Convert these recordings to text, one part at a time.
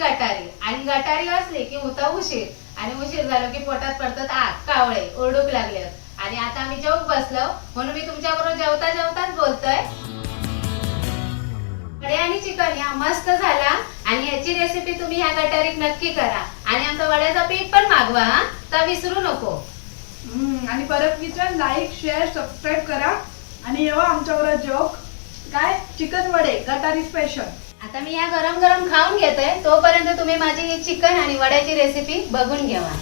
गटारी आणि गटारी असली की होता उशीर आणि उशीर झालो की पोटात पडतात आग कावळे ओरडूक लागले आणि आता आम्ही जेवूक बसलो म्हणून मी तुमच्याबरोबर जेवता जेवताच बोलतोय। वडे आणि चिकन या मस्त झाला आणि याची रेसिपी तुम्ही ह्या गटारीत नक्की करा आणि आमचा वड्याचा पीठ पण मागवा हा, तर विसरू नको। आणि परत किचन लाईक शेअर सबस्क्राईब करा आणि येवा आमच्याबरोबर जोक काय चिकन वडे गटारी स्पेशल। आता मी या गरम गरम खाऊन घेतोय तोपर्यंत तुम्ही माझी चिकन आणि वड्याची रेसिपी बघून घ्यावा।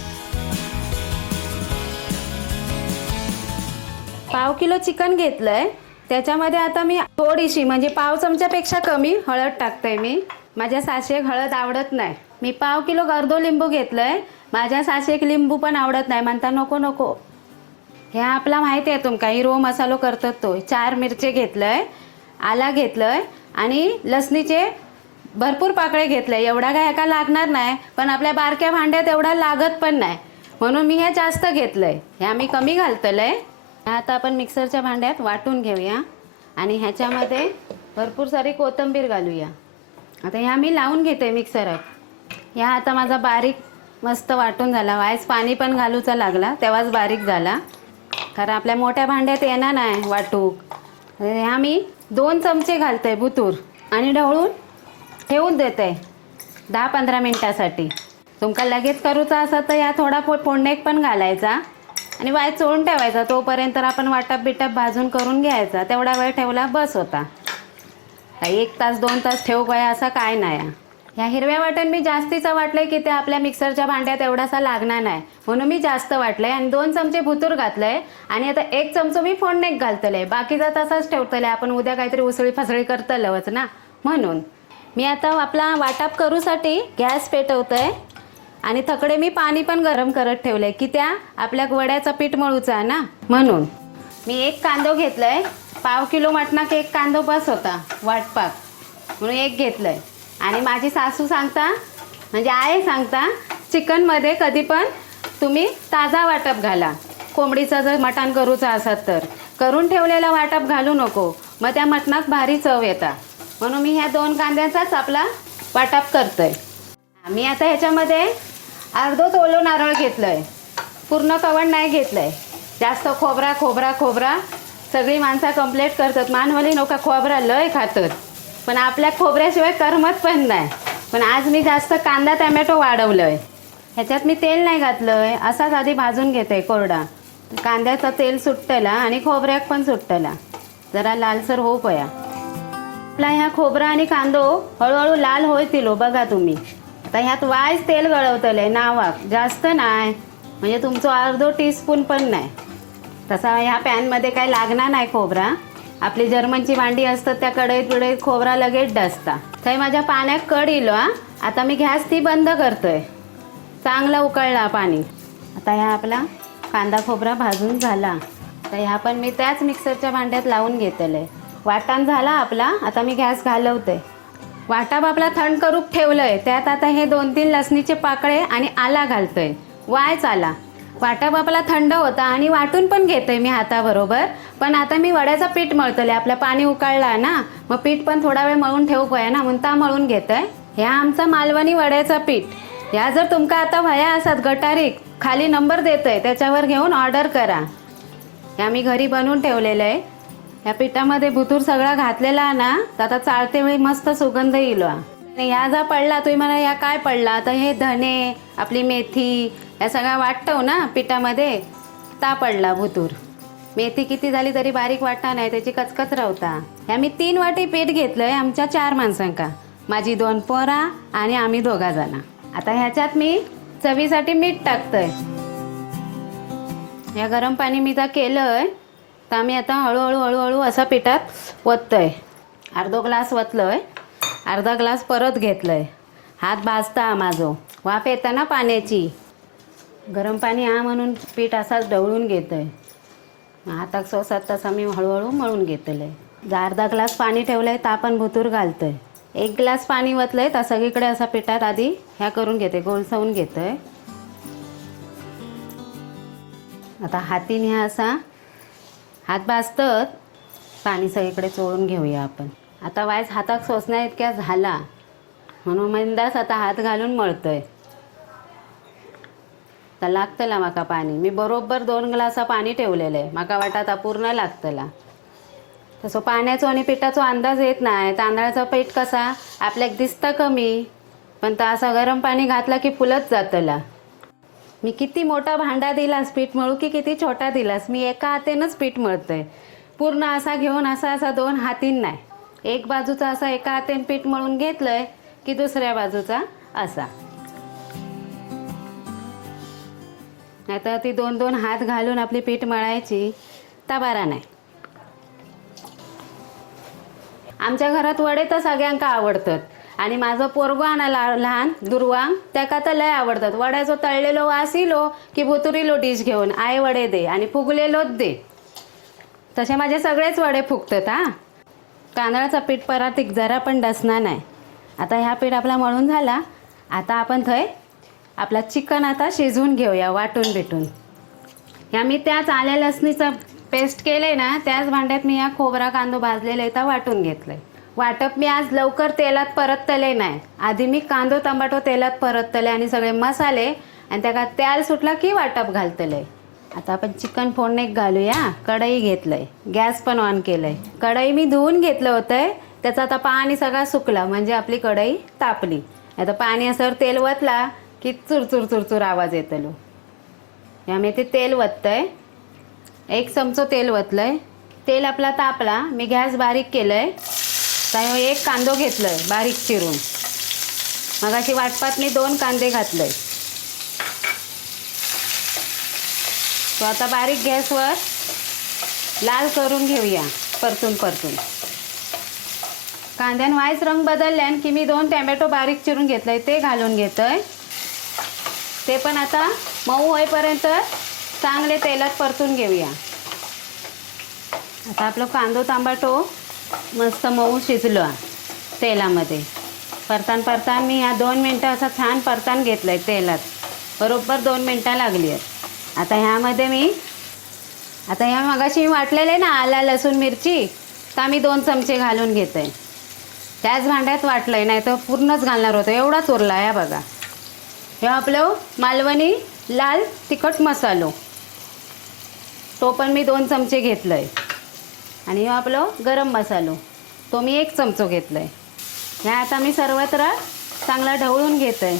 पाव किलो चिकन घेतलंय त्याच्यामध्ये आता मी थोडीशी म्हणजे पाव चमच्यापेक्षा कमी हळद टाकते। मी माझ्या सासूक हळद आवडत नाही। मी पाव किलो अर्धो लिंबू घेतलंय माझ्या सासूक लिंबू पण आवडत नाही म्हणता नको नको। हे आपला माहिती आहे तुमका हिरो मसालो करतात तो 4 मिरचे घेतलंय आला घेतलंय आणि लसणीचे भरपूर पाकळे घेतले। एवढा काय एका लागणार नाही पण आपल्या बारक्या भांड्यात एवढा लागत पण नाही म्हणून मी हे जास्त घेतलंय। हे आम्ही कमी घालतलंय। आता आपण मिक्सरच्या भांड्यात वाटून घेऊया आणि ह्याच्यामध्ये भरपूर सारी कोथिंबीर घालूया। आता ह्या मी लावून घेते मिक्सरात। ह्या आता माझा बारीक मस्त वाटून झाला। वायस पाणी पण घालूचा लागला तेव्हाच बारीक झाला कारण आपल्या मोठ्या भांड्यात येणार नाही वाटूक। ह्या मी 2 चमचे घालते भुतूर आणि ढवळून ठेवून देते 10-15 मिनिटासाठी। तुमका लगेच करूचा असा तर या थोडा फोडणीक पण घालायचा आणि वाय चोळून ठेवायचा तोपर्यंत आपण वाटप बिटप भाजून करून घ्यायचा। तेवढा वेळ ठेवला बस होता। 1 तास 2 तास ठेवू काय असं काय नाही। ह्या हिरव्या वाटण मी जास्तीचं वाटलंय की ते आपल्या मिक्सरच्या भांड्यात एवढासा लागणार नाही म्हणून मी जास्त वाटलंय आणि 2 चमचे भुतूर घातलंय आणि आता 1 चमचा मी फोडणीक घालतलंय। बाकीचा तसाच ठेवतलंय आपण उद्या काहीतरी उसळी फसळी करतलंच ना म्हणून। मी आता आपला वाटप करूसाठी गॅस पेटवतोय आणि थकडे मी पाणी पण गरम करत ठेवलंय की त्या आपल्या वड्याचा पीठ मळूचा ना म्हणून। मी 1 कांदो घेतलाय पाव किलो मटणाक 1 कांदो बस होता वाटपाक म्हणून 1 घेतलंय। आणि माझी सासू सांगता म्हणजे आई सांगता चिकनमध्ये कधी पण तुम्ही ताजा वाटप घाला। कोंबडीचा जर मटण करूचा असत तर करून ठेवलेला वाटप घालू नको मग त्या मटणाक भारी चव येता म्हणून मी ह्या 2 कांद्याचाच आपला वाटप करतोय। मी आता ह्याच्यामध्ये अर्धो तोलो नारळ घेतलंय पूर्ण कवण नाही घेतलंय। जास्त खोबरा खोबरा खोबरा सगळी माणसं कंप्लेंट करतात मानवली नका खोबरा लय खातात पण आपल्या खोबऱ्याशिवाय करमत पण नाही। पण आज मी जास्त कांदा टोमॅटो वाढवलंय। ह्याच्यात मी तेल नाही घातलंय असाच आधी भाजून घेते कोरडा। कांद्याचा तेल सुटतला आणि खोबऱ्याक पण सुटतला जरा लालसर हो पया। आपला ह्या खोबरा आणि कांदो हळूहळू लाल होतील बघा तुम्ही। आता ह्यात वायच तेल गळवतलंय नावाक जास्त नाही म्हणजे तुमचं अर्धो टीस्पून पण नाही। तसा ह्या पॅनमध्ये काय लागणार नाही खोबरा। आपली जर्मनची भांडी असतात त्या कढईत बिडईत खोबरा लगेच डसता। तर माझ्या पाण्यात कढ इलो आता मी गॅस ती बंद करतोय। चांगला उकळला पाणी। आता ह्या आपला कांदा खोबरा भाजून झाला तर ह्या पण मी त्याच मिक्सरच्या भांड्यात लावून घेतलंय। वाटण झाला आपला आता मी गॅस घालवते। वाटप आपला थंड करून ठेवलंय त्यात आता हे 2-3 लसणीचे पाकळे आणि आला घालतोय। वायच आला वाटप आपला थंड होता आणि वाटून पण घेते मी हाताबरोबर। पण आता मी वड्याचं पीठ मळतले आपल्या पाणी उकळला ना मग पीठ पण थोडा वेळ मळून ठेवू पाया ना म्हणता मळून घेतोय। ह्या आमचा मालवणी वड्याचा पीठ। ह्या जर तुमका आता भया असतात गटारीक खाली नंबर देतोय त्याच्यावर घेऊन ऑर्डर करा। ह्या मी घरी बनवून ठेवलेलं आहे। या पिठामध्ये भुतूर सगळा घातलेला ना तर आता चाळते वेळी मस्त सुगंध येईल। या जा पडला तुम्ही म्हणा या काय पडला तर हे धने आपली मेथी या सगळा वाटतो ना पिठामध्ये ता पडला भुतूर। मेथी किती झाली तरी बारीक वाटा नाही त्याची कचकच राहता। ह्या मी 3 वाटी पीठ घेतलंय आमच्या 4 माणसांका माझी 2 पोरा आणि आम्ही 2 जण। आता ह्याच्यात मी चवीसाठी मीठ टाकतोय। या गरम पाणी मी केलंय तर आम्ही आता हळूहळू हळूहळू असा पिठात वततोय। अर्धो ग्लास वतलोय अर्धा ग्लास परत घेतलंय। हात भाजता माझो वाफ येता ना पाण्याची। गरम पाणी म्हणून पीठ असाच ढवळून घेतोय। हाताक 6-7 तास आम्ही हळूहळू मळून घेतलंय। अर्धा ग्लास पाणी ठेवलंय तर आपण भुतूर घालतोय। 1 ग्लास पाणी वतलंय तर सगळीकडे असा पिठात आधी ह्या करून घेते गोलसवून घेतोय। आता हातीने ह्या असा हात भाजतात पाणी सगळीकडे चोळून घेऊया आपण। आता वायस हाताक सोसण्या इतक्या झाला म्हणून मंदास आता हात घालून मळतोय. तर लागतला माका पाणी. मी बरोबर 2 ग्लासा पाणी ठेवलेलं आहे. माका वाटत पूर्ण लागतला. तसं पाण्याचो आणि पिठाचो अंदाज येत नाही. तांदळाचं पीठ कसा आपल्याक दिसतं कमी, पण तर असा गरम पाणी घातला की फुलत जातला. मी किती मोठा भांडा दिलास पीठ मळू की किती छोटा दिलास, मी एका हातेनंच पीठ मळतोय. पूर्ण असा घेऊन असा 2 हातीन नाही. एक बाजूचा असा एका हातेन पीठ मळून घेतलंय की दुसऱ्या बाजूचा असा. नाहीतर ती 2-2 हात घालून आपली पीठ मळायची तबारा नाही. आमच्या घरात वडे तर सगळ्यांका आवडतात. आणि माझं पोरगो आणायला लहान दुर्वांग त्याका तर लय आवडतात. वड्याचो तळलेलो वास इलो की भुतुरीलो डिश घेऊन आई वडे दे आणि फुगलेलोच दे. तसे माझे सगळेच वडे फुगतात. तांदळाचा पीठ परातीक जरा पण डसणार नाही. आता ह्या पीठ आपला मळून झाला. आता आपण थंय आपला चिकन आता शिजवून घेऊया वाटून भेटून. ह्या मी त्याच आल्या लसणीचं पेस्ट केलंय ना, त्याच भांड्यात मी ह्या खोबरा कांदो भाजलेला इथं वाटून घेतलंय. वाटप मी आज लवकर तेलात परतले नाही. आधी मी कांदो टमाटो तेलात परतले आणि सगळे मसाले आणि त्याला तेल सुटला की वाटप घालतले. आता आपण चिकन फोडणीक घालूया. कढई घेतलंय, गॅस पण ऑन केलंय. कढई मी धुवून घेतलं होतं. त्याचा आता पाणी सगळा सुकला म्हणजे आपली कढई तापली. आता पाणी असं तेल वतला की चुरचुर चुरचुर आवाज येतलो. यामुळे ते तेल वततंय. 1 चमचो तेल वतलंय. तेल आपला तापला. मी गॅस बारीक केलंय. तर 1 कांदो घेतलंय बारीक चिरून. मगाशी वाटपात मी 2 कांदे घातलंय. तो आता बारीक गॅसवर लाल करून घेऊया परतून. कांद्यान व्हाईस रंग बदलल्यान की मी 2 टोमॅटो बारीक चिरून घेतलंय ते घालून घेतोय. ते पण आता मऊ होईपर्यंत चांगले तेलात परतून घेऊया. आता आपलं कांदो टोमॅटो मस्त मऊ शिजलो तेलामध्ये. परतान मी ह्या 2 मिनटं असं छान परतान घेतलंय तेलात. बरोबर 2 मिनटं लागली आहेत. आता ह्यामध्ये ह्या मगाशी मी वाटलेले ना आला लसूण मिरची, तर मी 2 चमचे घालून घेते. त्याच भांड्यात वाटलंय, नाही तर पूर्णच घालणार होतं. एवढाच उरला आहे बघा. हे आपलं मालवणी लाल तिखट मसालो, तो पण मी 2 चमचे घेतलंय. आणि हे आपलं गरम मसालो, तो मी 1 चमचो घेतलंय. ह्या आता मी सर्वत्र चांगला ढवळून घेतोय.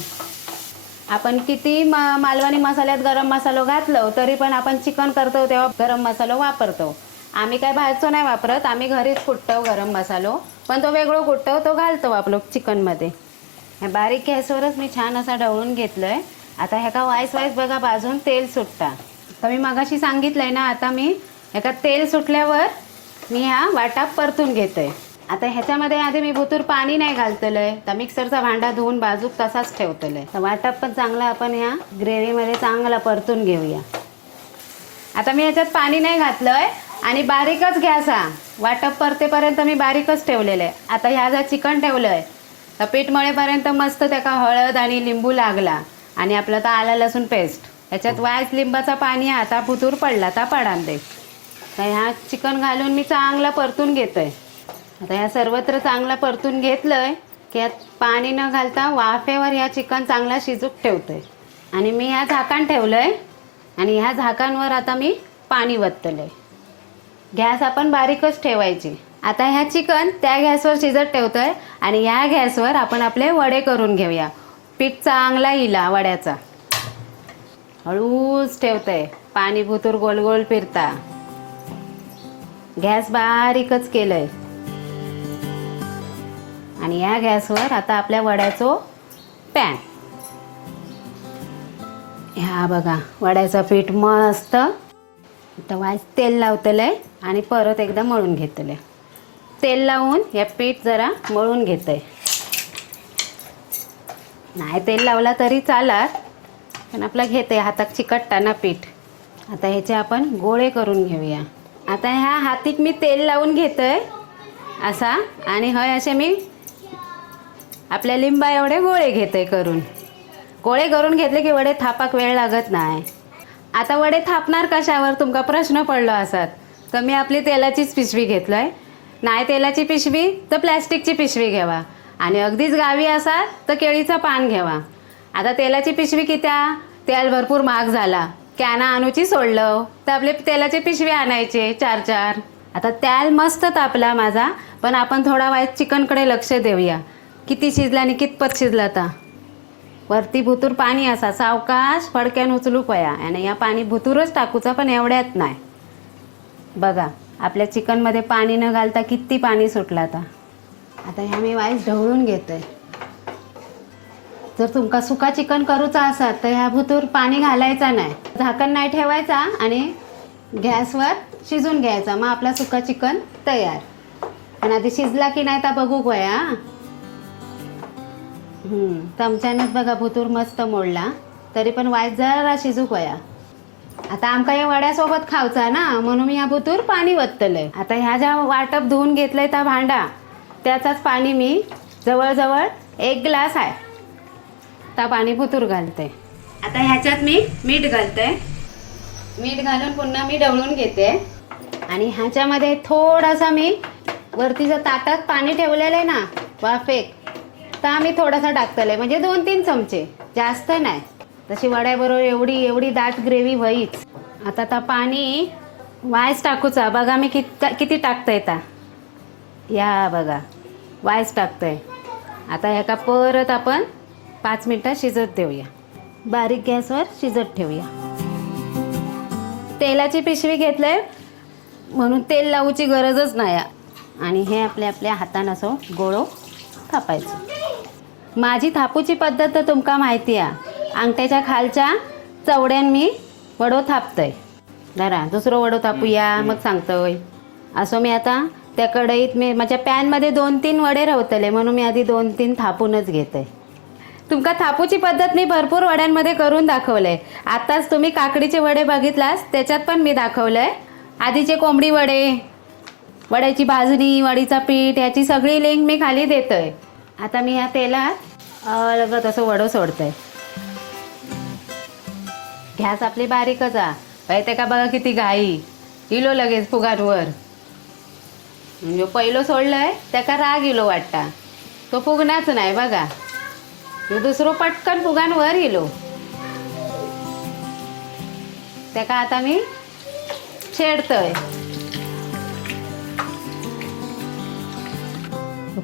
आपण किती मालवणी मसाल्यात गरम मसालो घातलो तरी पण आपण चिकन करतो तेव्हा गरम मसालो वापरतो. आम्ही काय बाहेरचो नाही वापरत. आम्ही घरीच कुटतो गरम मसालो, पण तो वेगळो कुटतो, तो घालतो आपलं चिकनमध्ये. बारीक गॅसवरच मी छान असा ढवळून घेतलोय. आता ह्याका वाईस बघा बाजून तेल सुटता. तर मी मगाशी सांगितलंय ना, आता मी ह्याका तेल सुटल्यावर मी ह्या वाटाप परतून घेतोय. आता ह्याच्यामध्ये आधी मी भुतूर पाणी नाही घालतलंय. तर मिक्सरचा भांडा धुवून बाजूक तसाच ठेवतलंय. तर वाटाप पण चांगला आपण ह्या ग्रेव्हीमध्ये चांगला परतून घेऊया. आता मी ह्याच्यात पाणी नाही घातलंय आणि बारीकच गॅस वाटप परतेपर्यंत मी बारीकच ठेवलेलं आहे. आता ह्या जर चिकन ठेवलंय तर पीठ मळेपर्यंत मस्त त्याका हळद आणि लिंबू लागला आणि आपलं तर आलं लसूण पेस्ट. ह्याच्यात वायच लिंबाचा पाणी आता भुतूर पडला तर पडान दे. तर ह्या चिकन घालून मी चांगला परतून घेतोय. आता ह्या सर्वत्र चांगला परतून घेतलंय की यात पाणी न घालता वाफेवर ह्या चिकन चांगला शिजूक ठेवतोय. आणि मी ह्या झाकण ठेवलंय आणि ह्या झाकणवर आता मी पाणी वतलंय. गॅस आपण बारीकच ठेवायची. आता ह्या चिकन त्या गॅसवर शिजत ठेवतोय आणि ह्या गॅसवर आपण आपले वडे करून घेऊया. पीठ चांगला इला वड्याचा. हळूच ठेवतोय. पाणी भुतूर गोल गोल फिरता. गॅस बारीकच केलंय. आणि या गॅसवर आता आपल्या वड्याचो पॅन. ह्या बघा वड्याचं पीठ मस्त वाईस तेल लावतलंय आणि परत एकदा मळून घेतलंय. तेल लावून हे पीठ जरा मळून घेतंय. नाही तेल लावला तरी चालत, पण आपलं घेते हातात चिकटताना पीठ. आता ह्याचे आपण गोळे करून घेऊया. आता ह्या हातीक मी तेल लावून घेतोय असा आणि हय असे मी आपल्या लिंबा एवढे गोळे घेतोय करून. गोळे करून घेतले की वडे थापाक वेळ लागत नाही. आता वडे थापणार कशावर तुमका प्रश्न पडलो असत, तर मी आपली तेलाचीच पिशवी घेतलोय. नाही तेलाची पिशवी तर प्लॅस्टिकची पिशवी घ्यावा. आणि अगदीच गावी असाल तर केळीचं पान घ्यावा. आता तेलाची पिशवी कित्या, तेल भरपूर महाग झाला, कॅना आणूची सोडलं तर आपले तेलाचे पिशवी आणायचे 4-4. आता तेल मस्त तापला माझा, पण आपण थोडा वेळ चिकनकडे लक्ष देऊया. किती शिजला आणि कितपत शिजला आता. वरती भुतूर पाणी असा, सावकाश फडक्यान उचलू पया आणि या पाणी भुतूरच टाकूचा, पण एवढ्यात नाही. बघा आपल्या चिकनमध्ये पाणी न घालता किती पाणी सुटलं आता. आता ह्या मी वाईस ढवळून घेतोय. जर तुमका सुका चिकन करूचा असाल तर ह्या भुतूर पाणी घालायचा नाही, झाकण नाही ठेवायचा आणि गॅसवर शिजून घ्यायचा. मग आपला सुका चिकन तयार. पण आधी शिजला की नाही तर बघू गोया. चमच्यानंच बघा भुतूर मस्त मोडला, तरी पण वाईस जरा शिजू गोया. आता आमका या वड्यासोबत खावचा ना, म्हणून मी ह्या भुतूर पाणी वतलंय. आता ह्या ज्या वाटप धुवून घेतलंय त्या भांडा, त्याचाच पाणी मी जवळजवळ 1 ग्लास आहे त्या पाणी भुतूर घालते. आता ह्याच्यात मी मीठ घालते. मीठ घालून पुन्हा मी ढवळून घेते. आणि ह्याच्यामध्ये थोडासा मी वरती जर ताटात पाणी ठेवलेलं आहे ना वाफेक, तर मी थोडासा टाकतले, म्हणजे 2-3 चमचे, जास्त नाही. तशी वड्याबरोबर एवढी दाट ग्रेव्ही होईच. आता पाणी वायस टाकूचा. बघा मी किती टाकतंय ता. या बघा वायस टाकतंय. आता ह्याका परत आपण 5 मिनटं शिजत देऊया. बारीक गॅसवर शिजत ठेवूया. तेलाची पिशवी घेतलंय म्हणून तेल लावूची गरजच नाही. आणि हे आपल्या हातानं असं गोळो थापायचं. माझी थापूची पद्धत तर तुमका माहिती आहे. अंगठ्याच्या खालच्या चवड्यान मी वडो थापतंय. जरा दुसरं वडो थापूया मग सांगतोय. असं मी आता त्या कढईत मी माझ्या पॅनमध्ये 2-3 वडे रवतले, म्हणून मी आधी 2-3 थापूनच घेते. तुमका थापूची पद्धत मी भरपूर वड्यांमध्ये करून दाखवलंय. आताच तुम्ही काकडीचे वडे बघितलास, त्याच्यात पण मी दाखवलंय. आधीचे कोंबडी वडे, वड्याची भाजणी, वडीचा पीठ, याची सगळी लिंक मी खाली देतोय. आता मी या तेलात लगत असं वडो सोडतंय. गॅस आपली बारीकच आहे. पाहिजे का बघा किती घाई इलो लगेच फुगांवर. म्हणजे पहिलं सोडलंय त्याका राग इलो वाटता, तो फुगणाच नाही. बघा दुसरं पटकन फुगांवर इलो. त्याका आता मी छेडतोय.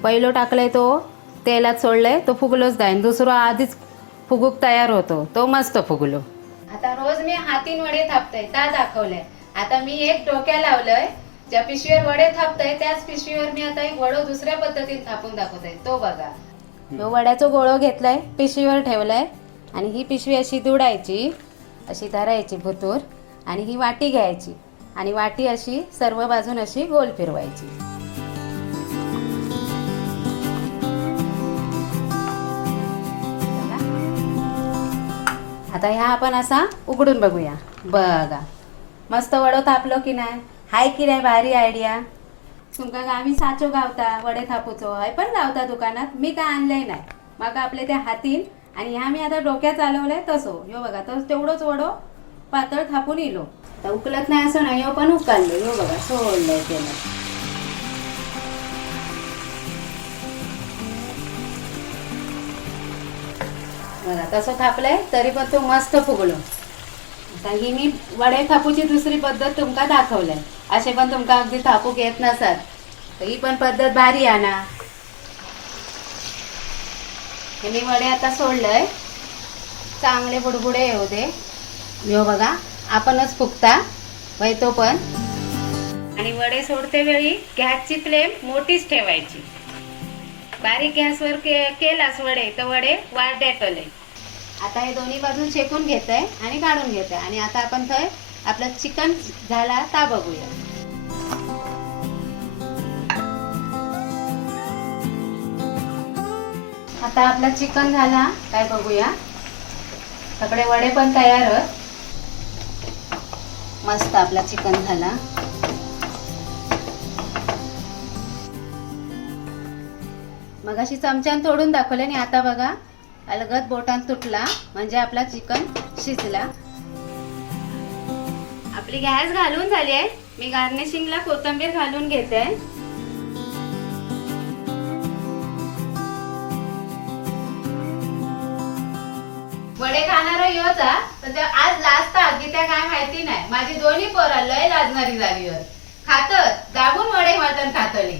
पहिलो टाकलाय तो तेलात सोडलंय, तो फुगलोच जाईन. दुसरं आधीच फुगूक तयार होतो, तो मस्त फुगलो. आता रोज मी हातीन वडे थापतोय ता दाखवलंय. आता मी एक डोक्या लावलंय, ज्या पिशवीवर वडे थापतोय त्याच पिशवीवर मी आता एक वडो दुसऱ्या पद्धतीने थापून दाखवतोय. तो बघा. तो वड्याचा गोळो घेतलाय, पिशवीवर ठेवलाय आणि ही पिशवी अशी दुडायची, अशी धरायची भुतूर आणि ही वाटी घ्यायची आणि वाटी अशी सर्व बाजून अशी गोल फिरवायची. आता ह्या आपण असा उघडून बघूया. बघा मस्त वडो थापलो की नाही. हाय की नाही भारी आयडिया. तुमका गावी साचो गावता वडे थापूचो हय पण गावता दुकानात. मी काय आणलंय नाही. मग आपले त्या हातीन आणि ह्या मी आता डोक्यात चालवलंय तसो. ह्यो बघा तर तेवढंच वडो पातळ थापून इलो. तर उकलत नाही असं नाही, ह्यो पण उकललो. ह्यो बघा सोडलंय त्याला. बघा तसं थापलंय तरी पण तो मस्त फुगलो. आता ही मी वडे थापूची दुसरी पद्धत तुमका दाखवलंय. असे पण तुमका अगदी थापूक येत नसत तर ही पण पद्धत भारी आहे ना. हे मी वडे आता सोडलंय, चांगले बुडबुडे येऊ दे. ह्यो बघा आपणच फुगता वय तो पण. आणि वडे सोडते वेळी गॅसची फ्लेम मोठीच ठेवायची. बारीक गॅसवर केलास वडे तर वडे वाढेटले. आता हे दोन्ही बाजून शेकून घेतोय आणि काढून घेतोय. आणि आता आपण थंय आपलं चिकन झाला ता बघूया. आता आपला चिकन झाला काय बघूया. सगळे वडे पण तयार आहेत. मस्त आपला चिकन झाला. मग अशी चमच्यान तोडून दाखवले आणि आता बघा अलगद बोटान तुटला म्हणजे आपला चिकन शिजला. आपली गॅस घालून झाली आहे. मी गार्निशिंगला कोथिंबीर घालून घेते. वडे खाणारा योचा पण त्या आज लाजतात की त्या काय माहिती नाही. माझी दोन्ही पोरं लय लाजणारी झाली खातत दाबून वडे वाटण खातली.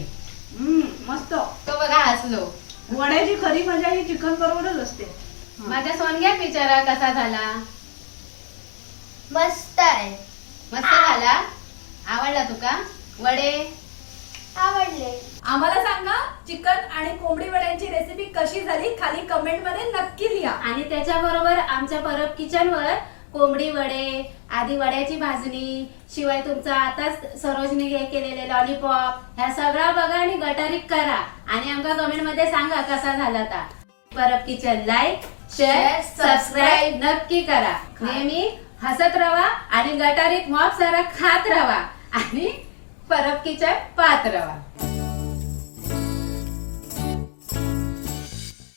मस्त. तो बघा हसलो. वड्याची खरी मजा ही चिकन बरोबरच असते. माझ्या सोनग्यात विचारा कसा झाला. मस्त आहे. मस्त झाला. आवडला तुका वडे. आवडले. आम्हाला सांगा चिकन आणि कोंबडी वड्यांची रेसिपी कशी झाली खाली कमेंट मध्ये नक्की लिहा. आणि त्याच्याबरोबर आमच्या परब किचन वर कोंबडी वडे, आधी वड्याची भाजणी, शिवाय तुमचा आताच सरोजने केलेले लॉलीपॉप ह्या सगळा बघा आणि गटारी करा आणि आमका कमेंट मध्ये सांगा कसा झाला ता. Parab kitchen like share subscribe नक्की करा. नेहमी हसत राहा आणि गटारीत मॉप सारा खात राहा आणि परब किचन पाहत राहा.